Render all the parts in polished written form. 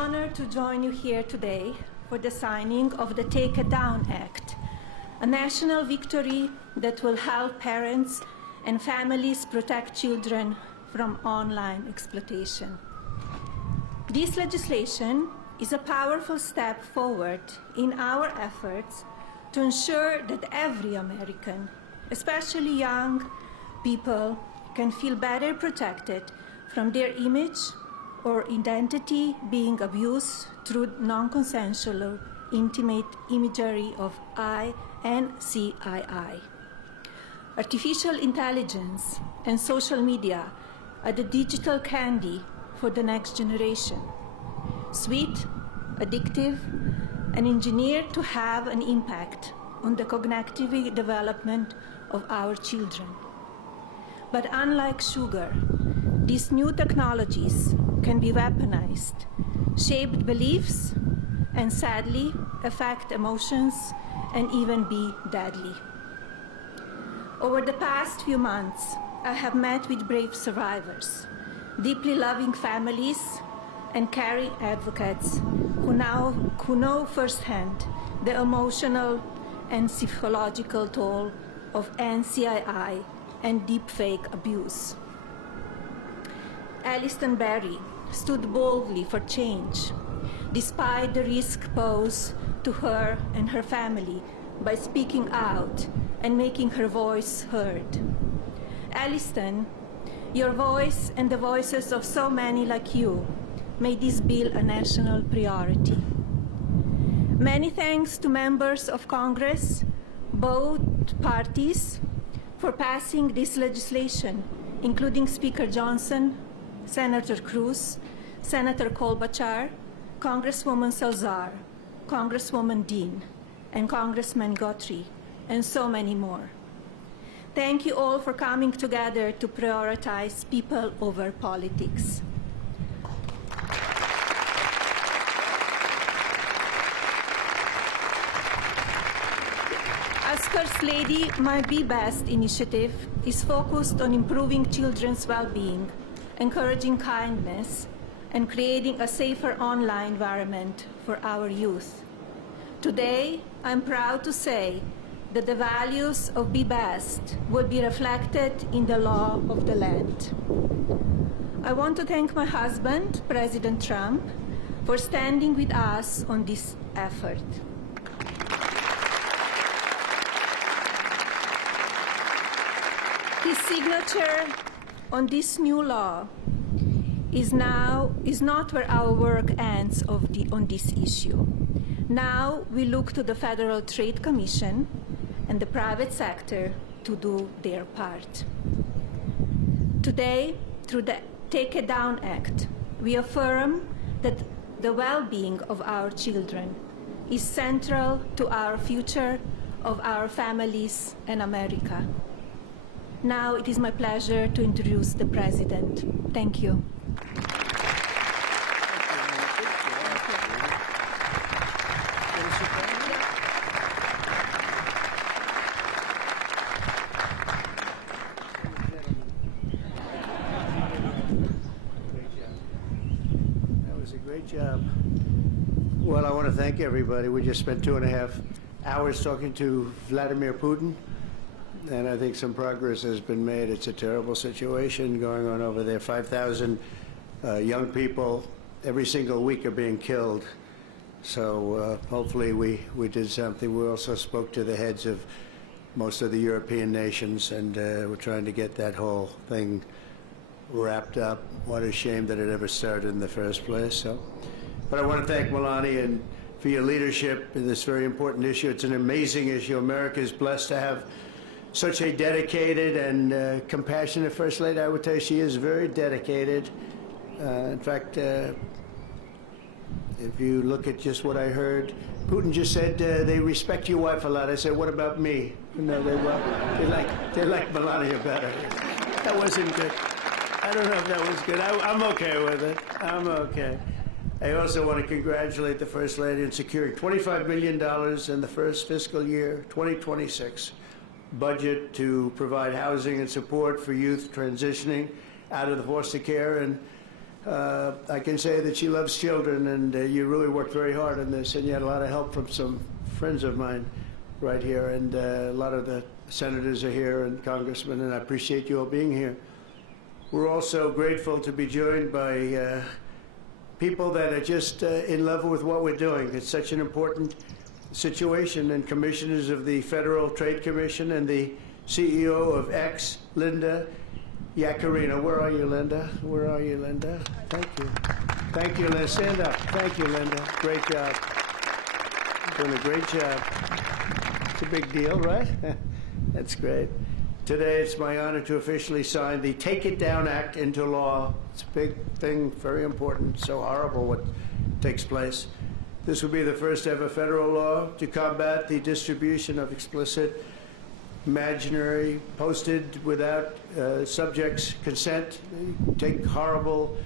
honored to join you here today for the signing of the Take It Down Act, a national victory that will help parents and families protect children from online exploitation. This legislation is a powerful step forward in our efforts to ensure that every American, especially young people, can feel better protected from their image or identity being abused through non-consensual or intimate imagery of I and CII. Artificial intelligence and social media are the digital candy for the next generation. Sweet, addictive, and engineered to have an impact on the cognitive development of our children. But unlike sugar, these new technologies can be weaponized, shape beliefs, and sadly affect emotions and even be deadly. Over the past few months, I have met with brave survivors, deeply loving families, and caring advocates who know firsthand the emotional and psychological toll of NCII and deepfake abuse. Alliston Berry stood boldly for change, despite the risk posed to her and her family by speaking out and making her voice heard. Alliston, your voice and the voices of so many like you made this bill a national priority. Many thanks to members of Congress, both parties, for passing this legislation, including Speaker Johnson, Senator Cruz, Senator Klobuchar, Congresswoman Salazar, Congresswoman Dean, and Congressman Guthrie, and so many more. Thank you all for coming together to prioritize people over politics. As First Lady, my Be Best initiative is focused on improving children's well-being, encouraging kindness, and creating a safer online environment for our youth. Today, I'm proud to say that the values of Be Best will be reflected in the law of the land. I want to thank my husband, President Trump, for standing with us on this effort. His signature on this new law is not where our work ends on this issue. Now we look to the Federal Trade Commission and the private sector to do their part. Today, through the Take It Down Act, we affirm that the well-being of our children is central to our future of our families and America. Now it is my pleasure to introduce the President. Thank you. That was a great job. Well, I want to thank everybody. We just spent 2.5 hours talking to Vladimir Putin. And I think some progress has been made. It's a terrible situation going on over there. 5,000 young people every single week are being killed. So hopefully we did something. We also spoke to the heads of most of the European nations, and we're trying to get that whole thing wrapped up. What a shame that it ever started in the first place. So, but I want to thank Melania and for your leadership in this very important issue. It's an amazing issue. America is blessed to have such a dedicated and compassionate First Lady. I would tell you she is very dedicated. In fact, if you look at just what I heard, Putin just said they respect your wife a lot. I said, what about me? No, they like Melania better. That wasn't good. I don't know if that was good. I'm okay with it. I'm okay. I also want to congratulate the First Lady in securing $25 million in the first fiscal year, 2026. Budget to provide housing and support for youth transitioning out of the foster care. And I can say that she loves children, and you really worked very hard on this, and you had a lot of help from some friends of mine right here, and a lot of the senators are here and congressmen, and I appreciate you all being here. We're also grateful to be joined by people that are just in love with what we're doing. It's such an important situation, and commissioners of the Federal Trade Commission and the CEO of X, Linda Yaccarino. Where are you, Linda? Where are you, Linda? Thank you. Thank you, Linda. Stand up. Thank you, Linda. Great job. Doing a great job. It's a big deal, right? That's great. Today, it's my honor to officially sign the Take It Down Act into law. It's a big thing, very important, so horrible what takes place. This will be the first ever federal law to combat the distribution of explicit, imaginary, posted without subjects' consent, take horrible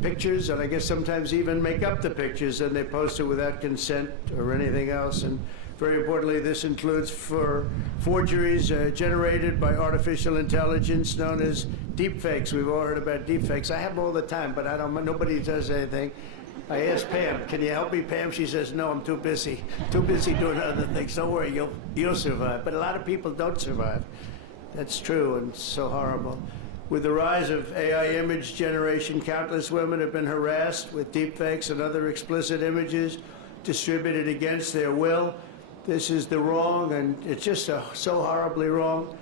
pictures, and I guess sometimes even make up the pictures, and they post it without consent or anything else. And very importantly, this includes for forgeries generated by artificial intelligence known as deepfakes. We've all heard about deepfakes. I have them all the time, but nobody does anything. I asked Pam, can you help me, Pam? She says, no, I'm too busy. Too busy doing other things. Don't worry, you'll survive. But a lot of people don't survive. That's true, and so horrible. With the rise of AI image generation, countless women have been harassed with deepfakes and other explicit images distributed against their will. This is the wrong, and it's just so horribly wrong.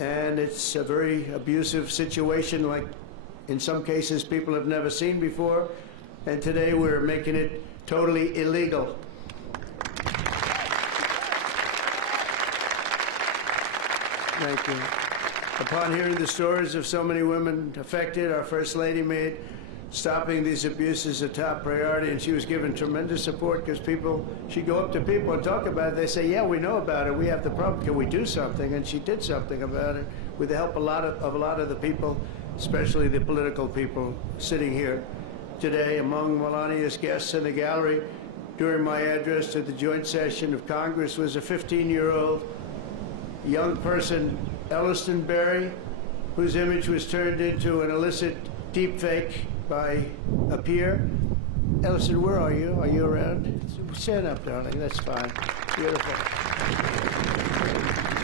And it's a very abusive situation, like in some cases people have never seen before. And today we're making it totally illegal. Thank you. Upon hearing the stories of so many women affected, our First Lady made stopping these abuses a top priority, and she was given tremendous support because she'd go up to people and talk about it. They say, yeah, we know about it. We have the problem. Can we do something? And she did something about it with the help of a lot of the people, especially the political people sitting here today. Among Melania's guests in the gallery during my address to the joint session of Congress was a 15-year-old young person, Elliston Berry, whose image was turned into an illicit deepfake by a peer. Elliston, where are you? Are you around? Stand up, darling. That's fine. Beautiful.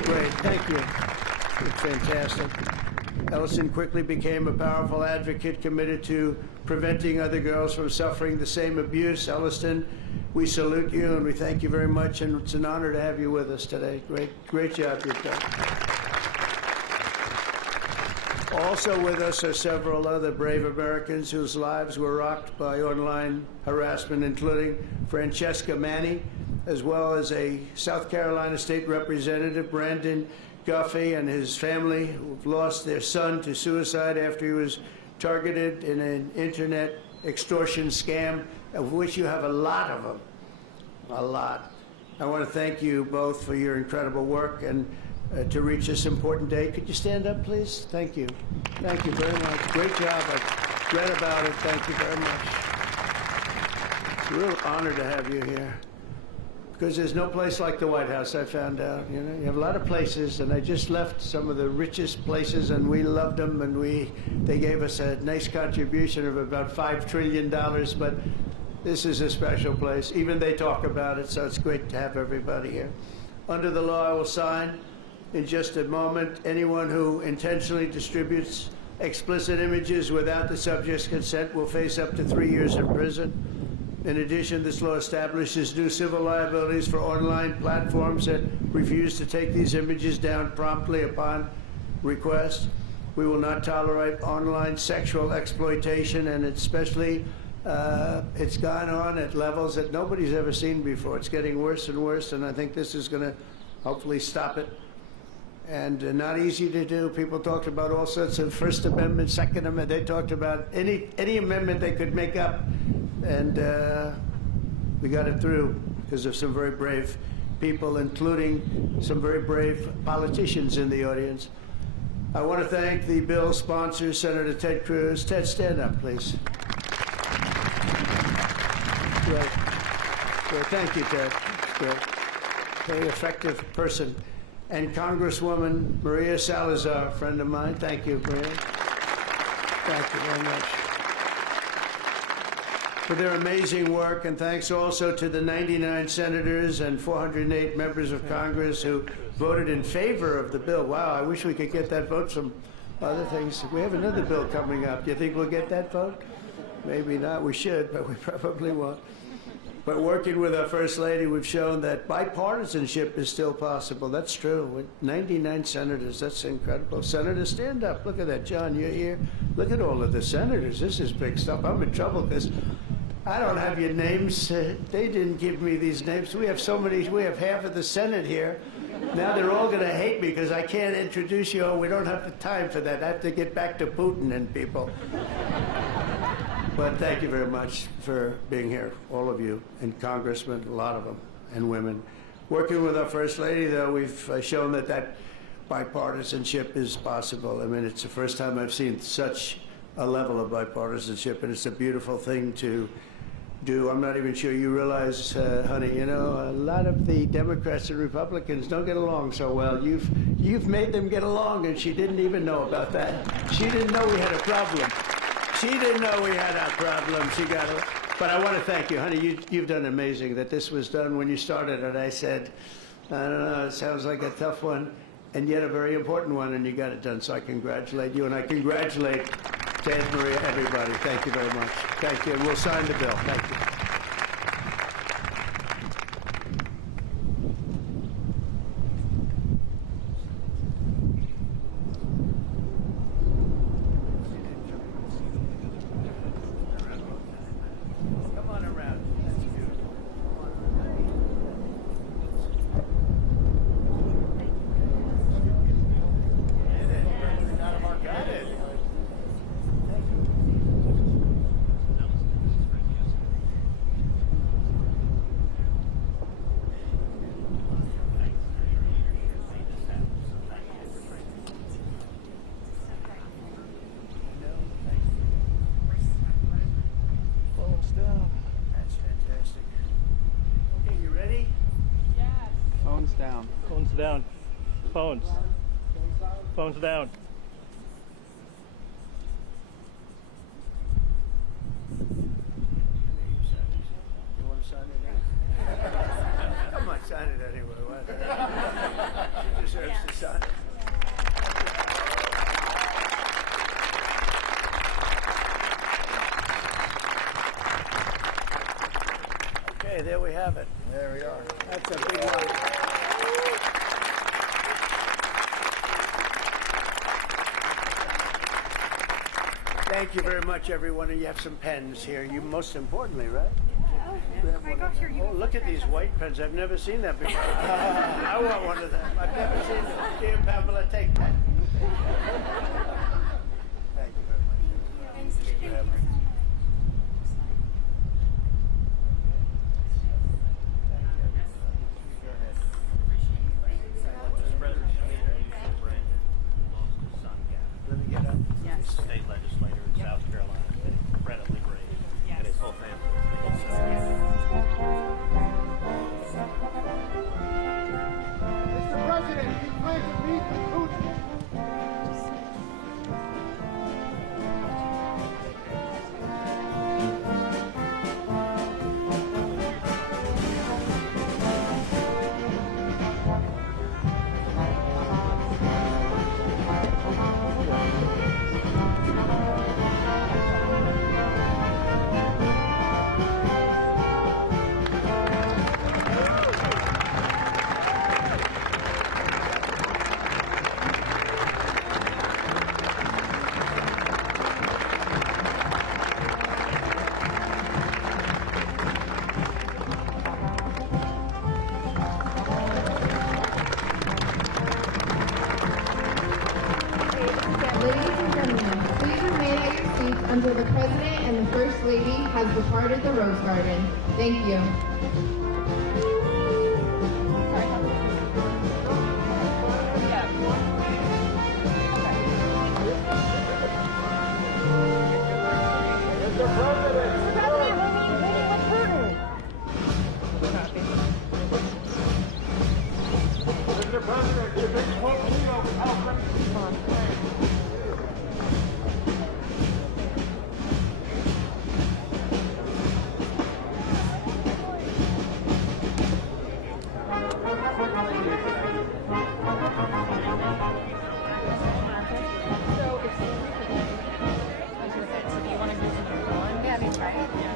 Great. Thank you. It's fantastic. Elliston quickly became a powerful advocate committed to preventing other girls from suffering the same abuse. Elliston, we salute you and we thank you very much, and it's an honor to have you with us today. Great job you've done. Also with us are several other brave Americans whose lives were rocked by online harassment, including Francesca Manny, as well as a South Carolina State Representative, Brandon Guffey, and his family, who've lost their son to suicide after he was targeted in an internet extortion scam, of which you have a lot of them. A lot. I want to thank you both for your incredible work and to reach this important day. Could you stand up, please? Thank you. Thank you very much. Great job. I've read about it. Thank you very much. It's a real honor to have you here, because there's no place like the White House, I found out. You know, you have a lot of places, and I just left some of the richest places, and we loved them, and they gave us a nice contribution of about $5 trillion, but this is a special place. Even they talk about it, so it's great to have everybody here. Under the law, I will sign in just a moment. Anyone who intentionally distributes explicit images without the subject's consent will face up to 3 years in prison. In addition, this law establishes new civil liabilities for online platforms that refuse to take these images down promptly upon request. We will not tolerate online sexual exploitation, and especially it's gone on at levels that nobody's ever seen before. It's getting worse and worse, and I think this is going to hopefully stop it. And not easy to do. People talked about all sorts of First Amendment, Second Amendment. They talked about any amendment they could make up, and we got it through because of some very brave people, including some very brave politicians in the audience. I want to thank the bill sponsor, Senator Ted Cruz. Ted, stand up, please. Great. Great. Thank you, Ted. Great. Very effective person. And Congresswoman Maria Salazar, a friend of mine. Thank you, Maria. Thank you very much. for their amazing work, and thanks also to the 99 senators and 408 members of Congress who voted in favor of the bill. Wow, I wish we could get that vote. Some other things. We have another bill coming up. Do you think we'll get that vote? Maybe not. We should, but we probably won't. But working with our First Lady, we've shown that bipartisanship is still possible. That's true. With 99 senators, that's incredible. Senators, stand up. Look at that. John, you're here. Look at all of the senators. This is big stuff. I'm in trouble because I don't have your names. They didn't give me these names. We have so many. We have half of the Senate here. Now they're all going to hate me because I can't introduce you. Oh, we don't have the time for that. I have to get back to Putin and people. But thank you very much for being here, all of you, and congressmen, a lot of them, and women. Working with our First Lady, though, we've shown that bipartisanship is possible. I mean, it's the first time I've seen such a level of bipartisanship, and it's a beautiful thing to do. I'm not even sure you realize, honey, you know, a lot of the Democrats and Republicans don't get along so well. You've made them get along, and she didn't even know about that. She didn't know we had a problem. She didn't know we had a problem. She got it. But I want to thank you, honey. You've done amazing. That this was done when you started it. I said, I don't know, it sounds like a tough one, and yet a very important one, and you got it done. So I congratulate you, and I congratulate Ted, Maria, everybody. Thank you very much. Thank you. And we'll sign the bill. Thank you. That's fantastic. Okay, you ready? Phones down. Phones down. Phones. Phones down. You want to sign it? Come on, sign it anyway. She deserves to sign it. Okay, there we have it. There we are. That's a big one. Thank you very much, everyone. And you have some pens here. You most importantly, right? Oh, look at these white pens. I've never seen that before. I want one of them. I've never seen them. Dear Pamela, take that. Thank you very much. Thank you very much. Let me get up. State legislator in South Carolina, incredibly brave, and his whole family. Mr. President, we plan to meet with Putin. Ladies and gentlemen, please remain at your seats until the President and the First Lady has departed the Rose Garden. Thank you. Mr. President, the big torpedo is out. That is right.